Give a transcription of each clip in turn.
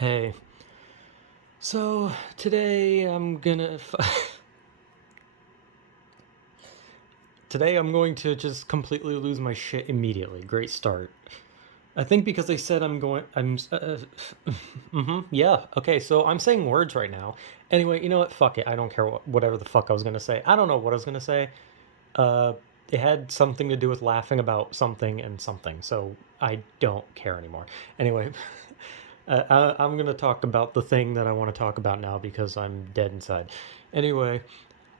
Hey, so today today I'm going to just completely lose my shit immediately. Great start. I think because they said yeah, okay, so I'm saying words right now. Anyway, you know what? Fuck it. I don't care whatever the fuck I was gonna say. I don't know what I was gonna say. Uh, it had something to do with laughing about something and something, so I don't care anymore. Anyway, I'm gonna talk about the thing that I want to talk about now because I'm dead inside. Anyway,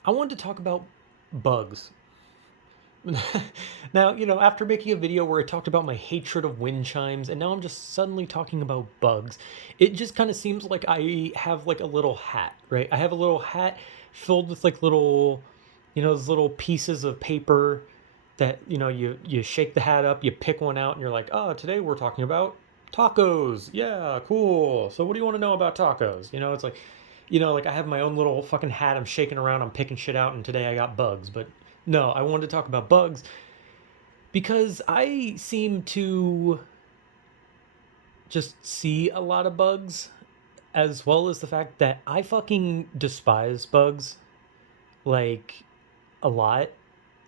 I wanted to talk about bugs. Now, after making a video where I talked about my hatred of wind chimes, and now I'm just suddenly talking about bugs, it just kind of seems like I have like a little hat, right? I have a little hat filled with like little, those little pieces of paper that, you shake the hat up, you pick one out, and you're like, oh, today we're talking about tacos. Yeah, cool. So what do you want to know about tacos? It's like, like I have my own little fucking hat. I'm shaking around, I'm picking shit out, and today I got bugs. But no, I wanted to talk about bugs because I seem to just see a lot of bugs, as well as the fact that I fucking despise bugs, like, a lot.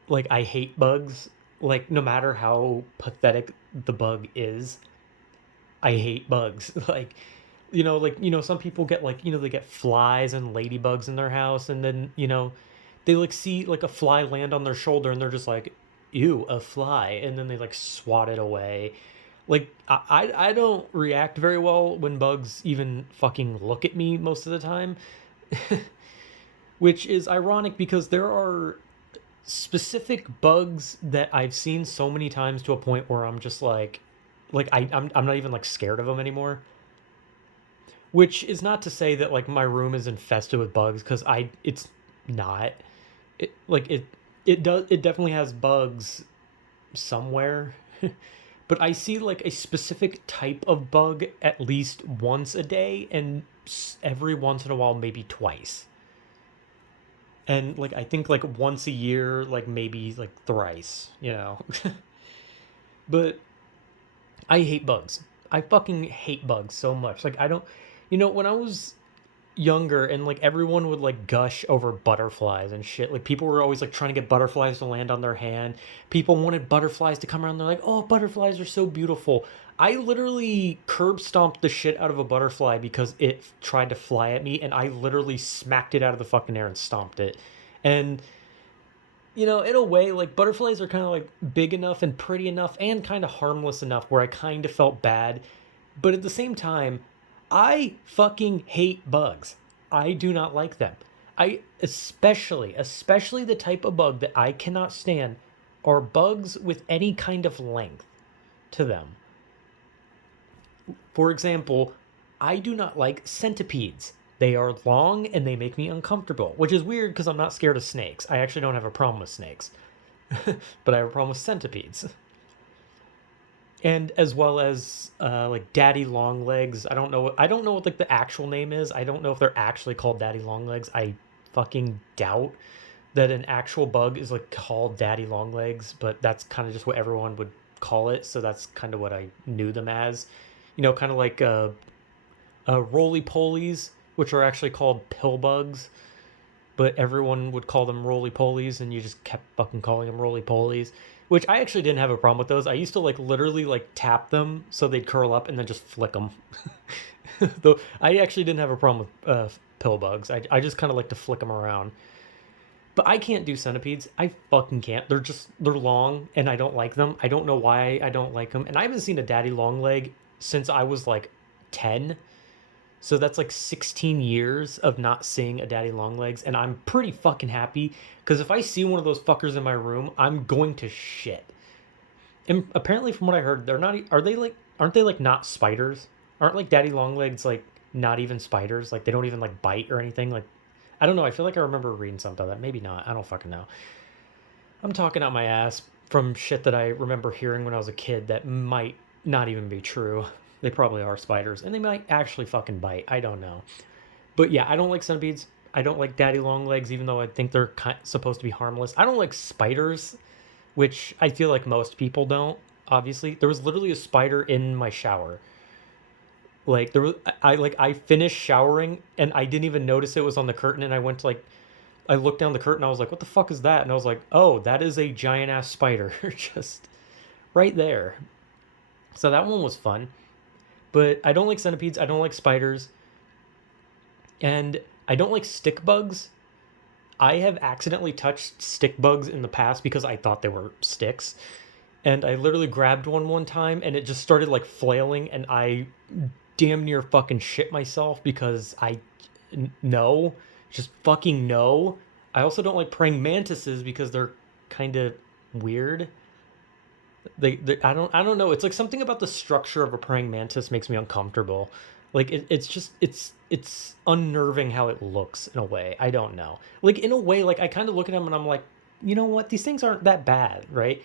Like, I hate bugs. Like, no matter how pathetic the bug is, I hate bugs. Some people get like, they get flies and ladybugs in their house, and then, they like see like a fly land on their shoulder and they're just like, ew, a fly, and then they like swat it away. Like I don't react very well when bugs even fucking look at me most of the time, which is ironic because there are specific bugs that I've seen so many times to a point where I'm just I'm not even like scared of them anymore. Which is not to say that like my room is infested with bugs, because it's not. It definitely has bugs somewhere. But I see like a specific type of bug at least once a day, and every once in a while maybe twice. And like I think like once a year, like maybe like thrice. But I hate bugs. I fucking hate bugs so much. Like I don't, when I was younger and like everyone would like gush over butterflies and shit. Like people were always like trying to get butterflies to land on their hand. People wanted butterflies to come around. They're like, "Oh, butterflies are so beautiful." I literally curb stomped the shit out of a butterfly because it tried to fly at me, and I literally smacked it out of the fucking air and stomped it. And in a way, like butterflies are kind of like big enough and pretty enough and kind of harmless enough where I kind of felt bad. But at the same time, I fucking hate bugs. I do not like them. I especially the type of bug that I cannot stand are bugs with any kind of length to them. For example, I do not like centipedes. They are long and they make me uncomfortable, which is weird because I'm not scared of snakes. I actually don't have a problem with snakes, but I have a problem with centipedes. And as well as like daddy long legs. I don't know what like the actual name is. I don't know if they're actually called daddy long legs. I fucking doubt that an actual bug is like called daddy long legs, but that's kind of just what everyone would call it. So that's kind of what I knew them as. Kind of like roly polies, which are actually called pill bugs, but everyone would call them roly polies, and you just kept fucking calling them roly polies. Which I actually didn't have a problem with those. I used to like literally like tap them so they'd curl up and then just flick them. Though I actually didn't have a problem with pill bugs. I just kind of like to flick them around. But I can't do centipedes. I fucking can't. They're long and I don't like them. I don't know why I don't like them. And I haven't seen a daddy long leg since I was like 10. So that's like 16 years of not seeing a daddy longlegs, and I'm pretty fucking happy because if I see one of those fuckers in my room, I'm going to shit. And apparently, from what I heard, they're not. Are they like? Aren't they like not spiders? Aren't like daddy longlegs like not even spiders? Like they don't even like bite or anything. Like I don't know. I feel like I remember reading something like that. Maybe not. I don't fucking know. I'm talking out my ass from shit that I remember hearing when I was a kid that might not even be true. They probably are spiders, and they might actually fucking bite. I don't know. But yeah, I don't like centipedes. I don't like daddy long legs, even though I think they're supposed to be harmless. I don't like spiders, which I feel like most people don't. Obviously, there was literally a spider in my shower. Like there was, I finished showering and I didn't even notice it was on the curtain, and I went to like I looked down the curtain. I was like, what the fuck is that? And I was like, oh, that is a giant ass spider just right there. So that one was fun. But I don't like centipedes. I don't like spiders. And I don't like stick bugs. I have accidentally touched stick bugs in the past because I thought they were sticks. And I literally grabbed one time and it just started like flailing, and I damn near fucking shit myself because no, just fucking no. I also don't like praying mantises because they're kind of weird. I don't know. It's like something about the structure of a praying mantis makes me uncomfortable. Like it's just it's unnerving how it looks in a way. I don't know. Like in a way, like I kind of look at them and I'm like, you know what? These things aren't that bad, right?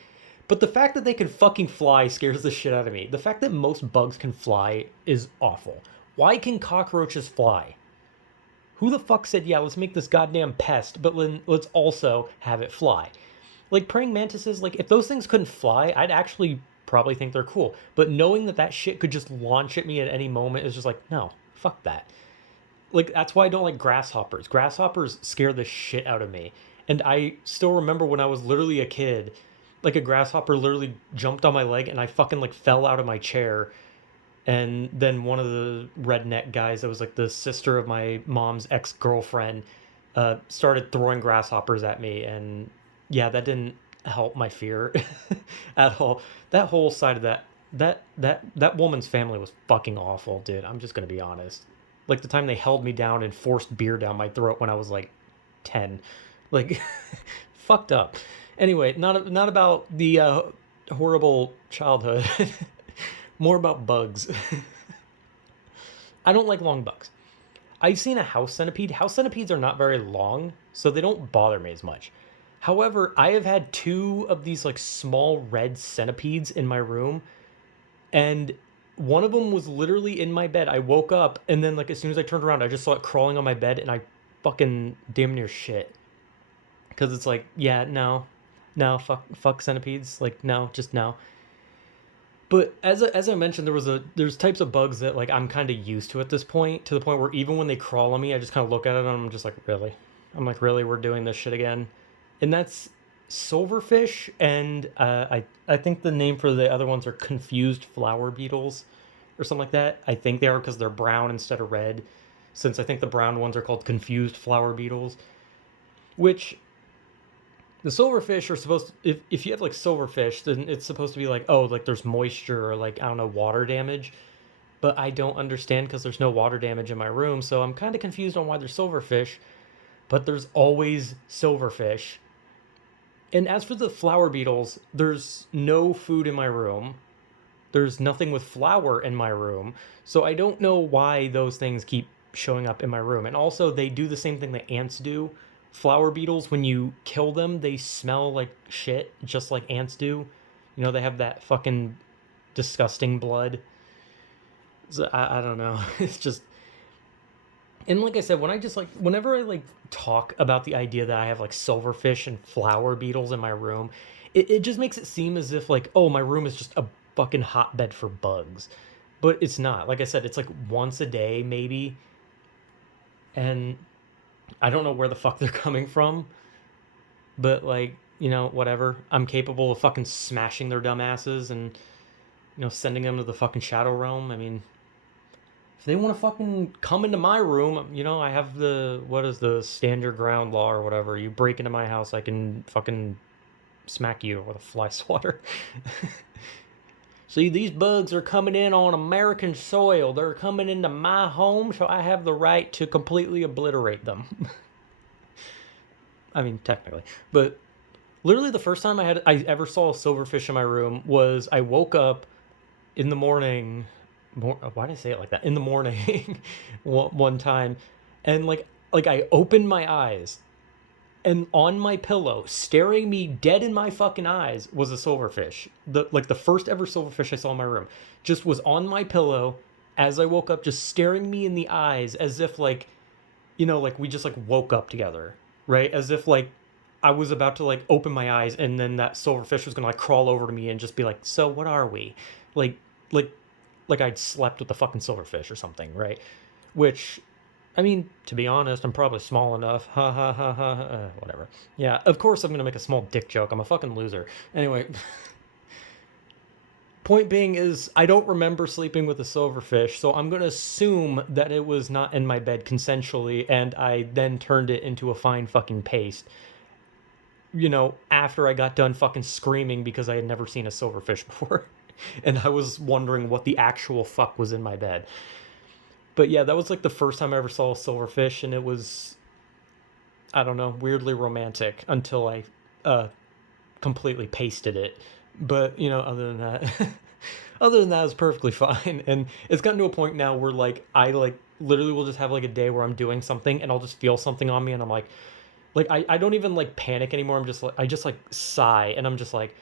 But the fact that they can fucking fly scares the shit out of me. The fact that most bugs can fly is awful. Why can cockroaches fly? Who the fuck said, yeah, let's make this goddamn pest, but then let's also have it fly? Like praying mantises, like if those things couldn't fly, I'd actually probably think they're cool. But knowing that that shit could just launch at me at any moment is just like, no, fuck that. Like that's why I don't like grasshoppers. Grasshoppers scare the shit out of me. And I still remember when I was literally a kid, like a grasshopper literally jumped on my leg and I fucking like fell out of my chair. And then one of the redneck guys that was like the sister of my mom's ex-girlfriend started throwing grasshoppers at me, and yeah, that didn't help my fear at all. That whole side of that woman's family was fucking awful, dude. I'm just gonna be honest. Like the time they held me down and forced beer down my throat when I was like 10, like fucked up. Anyway, not about the horrible childhood. More about bugs. I don't like long bugs. I've seen a house centipede. House centipedes are not very long, so they don't bother me as much. However, I have had two of these like small red centipedes in my room, and one of them was literally in my bed. I woke up, and then like as soon as I turned around, I just saw it crawling on my bed, and I fucking damn near shit. Because it's like, yeah, no, no, fuck centipedes. Like, no, just no. But as I mentioned, there's types of bugs that like I'm kind of used to at this point, to the point where even when they crawl on me, I just kind of look at it and I'm just like, really? I'm like, really? We're doing this shit again? And that's silverfish, and I think the name for the other ones are confused flower beetles or something like that. I think they are because they're brown instead of red, since I think the brown ones are called confused flower beetles, which the silverfish are supposed to, if you have like silverfish, then it's supposed to be like, oh, like there's moisture or like I don't know, water damage. But I don't understand because there's no water damage in my room, so I'm kind of confused on why there's silverfish. But there's always silverfish. And as for the flower beetles, there's no food in my room. There's nothing with flour in my room, so I don't know why those things keep showing up in my room. And also, they do the same thing that ants do. Flower beetles, when you kill them, they smell like shit, just like ants do. You know, they have that fucking disgusting blood. So I don't know. It's just, and like I said, when I just like whenever I like talk about the idea that I have like silverfish and flower beetles in my room, it just makes it seem as if like, oh, my room is just a fucking hotbed for bugs. But it's not. Like I said, it's like once a day maybe, and I don't know where the fuck they're coming from. But like, you know, whatever. I'm capable of fucking smashing their dumb asses and sending them to the fucking shadow realm. I mean, if they want to fucking come into my room, I have the, what is the stand your ground law or whatever. You break into my house, I can fucking smack you with a fly swatter. See, these bugs are coming in on American soil. They're coming into my home, so I have the right to completely obliterate them. I mean, technically. But literally the first time I ever saw a silverfish in my room was I woke up in the morning. Why did I say it like that? In the morning, one time, and like I opened my eyes, and on my pillow, staring me dead in my fucking eyes, was a silverfish. The first ever silverfish I saw in my room, just was on my pillow as I woke up, just staring me in the eyes, as if like, like we just like woke up together, right? As if like I was about to like open my eyes, and then that silverfish was gonna like crawl over to me and just be like, "So what are we?" Like like I'd slept with a fucking silverfish or something, right? Which, I mean, to be honest, I'm probably small enough. Ha ha ha ha. Whatever. Yeah, of course I'm gonna make a small dick joke. I'm a fucking loser. Anyway, point being is I don't remember sleeping with a silverfish, so I'm gonna assume that it was not in my bed consensually, and I then turned it into a fine fucking paste. You know, after I got done fucking screaming because I had never seen a silverfish before. And I was wondering what the actual fuck was in my bed. But yeah, that was like the first time I ever saw a silverfish, and it was, I don't know, weirdly romantic until I completely pasted it. But, you know, other than that, other than that, it's perfectly fine. And it's gotten to a point now where, like, I, like, literally will just have, like, a day where I'm doing something and I'll just feel something on me and I'm like, I don't even, like, panic anymore. I'm just, like, I just, like, sigh and I'm just like,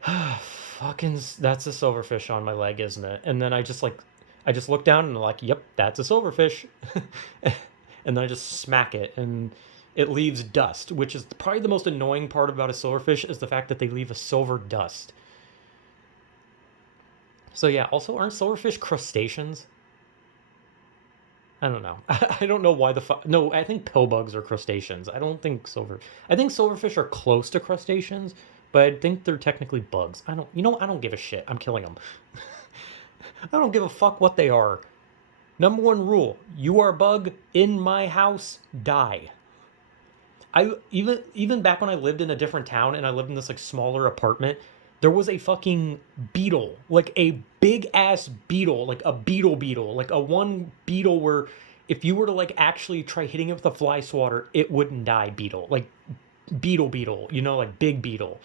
fucking, that's a silverfish on my leg, isn't it? And then I just look down and I'm like, yep, that's a silverfish. And then I just smack it and it leaves dust, which is probably the most annoying part about a silverfish is the fact that they leave a silver dust. So yeah, also aren't silverfish crustaceans? I don't know. I don't know why the fuck. No, I think pillbugs are crustaceans. I don't think I think silverfish are close to crustaceans, but I think they're technically bugs. I don't. You know, I don't give a shit. I'm killing them. I don't give a fuck what they are. Number one rule: you are a bug in my house, die. I even back when I lived in a different town and I lived in this like smaller apartment, there was a fucking beetle, like a big ass beetle, like a beetle, like a one beetle where if you were to like actually try hitting it with a fly swatter, it wouldn't die beetle. Like beetle, you know, like big beetle.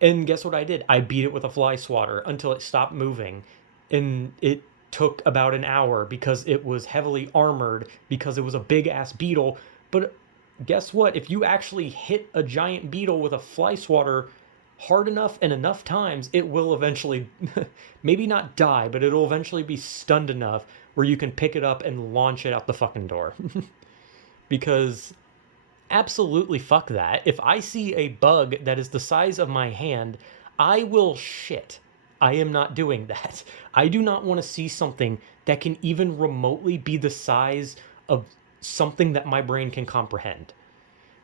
And guess what I did? I beat it with a fly swatter until it stopped moving. And it took about an hour because it was heavily armored because it was a big ass beetle. But guess what? If you actually hit a giant beetle with a fly swatter hard enough and enough times, it will eventually, maybe not die, but it'll eventually be stunned enough where you can pick it up and launch it out the fucking door. Because absolutely fuck that. If I see a bug that is the size of my hand, I will shit. I am not doing that. I do not want to see something that can even remotely be the size of something that my brain can comprehend.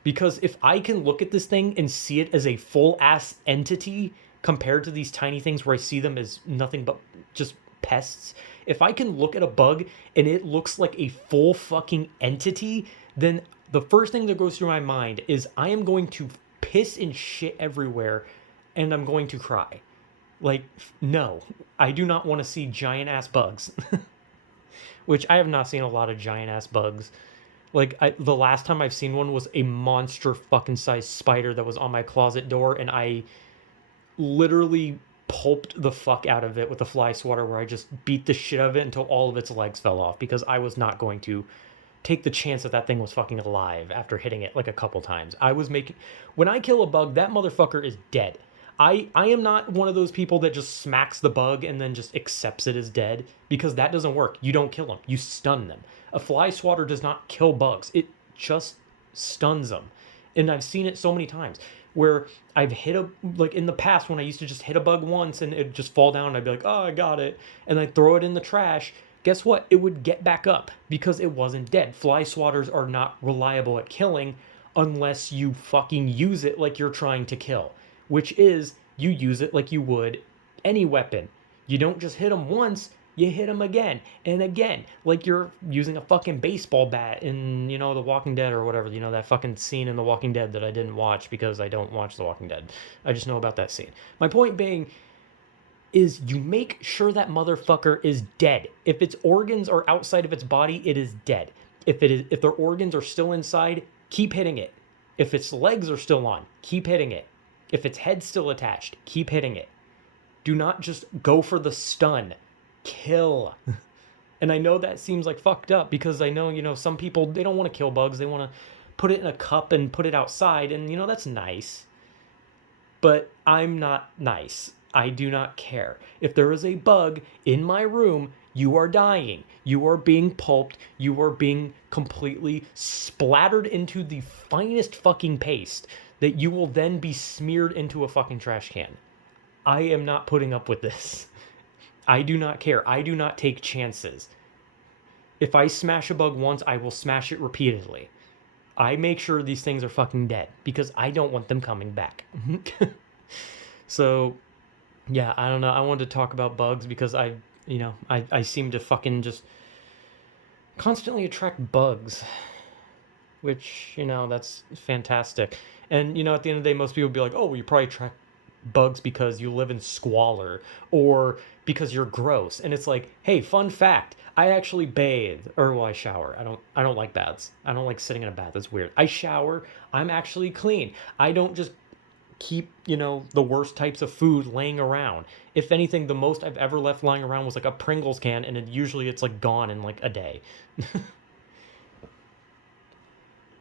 Because if I can look at this thing and see it as a full ass entity compared to these tiny things where I see them as nothing but just pests, if I can look at a bug and it looks like a full fucking entity, then the first thing that goes through my mind is I am going to piss and shit everywhere and I'm going to cry. Like, no, I do not want to see giant ass bugs. Which I have not seen a lot of giant ass bugs. Like, the last time I've seen one was a monster fucking sized spider that was on my closet door, and I literally pulped the fuck out of it with a fly swatter where I just beat the shit out of it until all of its legs fell off because I was not going to take the chance that that thing was fucking alive after hitting it like a couple times. When I kill a bug, that motherfucker is dead. I am not one of those people that just smacks the bug and then just accepts it as dead because that doesn't work. You don't kill them. You stun them. A fly swatter does not kill bugs. It just stuns them. And I've seen it so many times where I've like in the past when I used to just hit a bug once and it'd just fall down and I'd be like, oh, I got it. And I'd throw it in the trash. Guess what? It would get back up because it wasn't dead. Fly swatters are not reliable at killing unless you fucking use it like you're trying to kill, which is you use it like you would any weapon. You don't just hit them once, you hit them again and again, like you're using a fucking baseball bat in, you know, The Walking Dead or whatever, you know, that fucking scene in The Walking Dead that I didn't watch because I don't watch The Walking Dead. I just know about that scene. My point being is you make sure that motherfucker is dead. If its organs are outside of its body, it is dead. If their organs are still inside, keep hitting it. If its legs are still on, keep hitting it. If its head's still attached, keep hitting it. Do not just go for the stun. Kill. And I know that seems like fucked up because I know, you know, some people, they don't want to kill bugs. They want to put it in a cup and put it outside. And, you know, that's nice. But I'm not nice. I do not care. If there is a bug in my room, you are dying. You are being pulped. You are being completely splattered into the finest fucking paste that you will then be smeared into a fucking trash can. I am not putting up with this. I do not care. I do not take chances. If I smash a bug once, I will smash it repeatedly. I make sure these things are fucking dead because I don't want them coming back. So, yeah, I don't know. I wanted to talk about bugs because I seem to fucking just constantly attract bugs, which, that's fantastic. And, at the end of the day, most people be like, oh, well, you probably attract bugs because you live in squalor or because you're gross. And it's like, hey, fun fact, I actually bathe, or well, I shower. I don't like baths. I don't like sitting in a bath. It's weird. I shower. I'm actually clean. I don't just keep, the worst types of food laying around. If anything, the most I've ever left lying around was like a Pringles can, and usually it's like gone in like a day.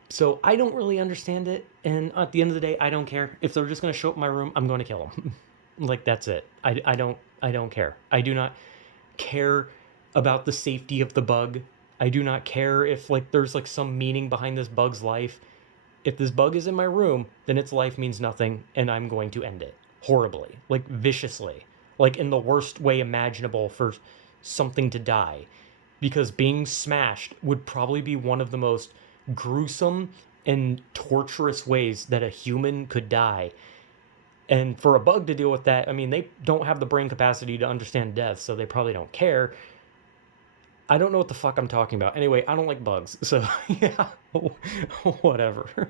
So I don't really understand it, and at the end of the day, I don't care. If they're just gonna show up in my room, I'm going to kill them. Like that's it. I don't care. I do not care about the safety of the bug. I do not care if like there's like some meaning behind this bug's life. If this bug is in my room, then its life means nothing, and I'm going to end it horribly, like viciously, like in the worst way imaginable for something to die. Because being smashed would probably be one of the most gruesome and torturous ways that a human could die. And for a bug to deal with that, I mean, they don't have the brain capacity to understand death, so they probably don't care. I don't know what the fuck I'm talking about. Anyway, I don't like bugs, so yeah, whatever.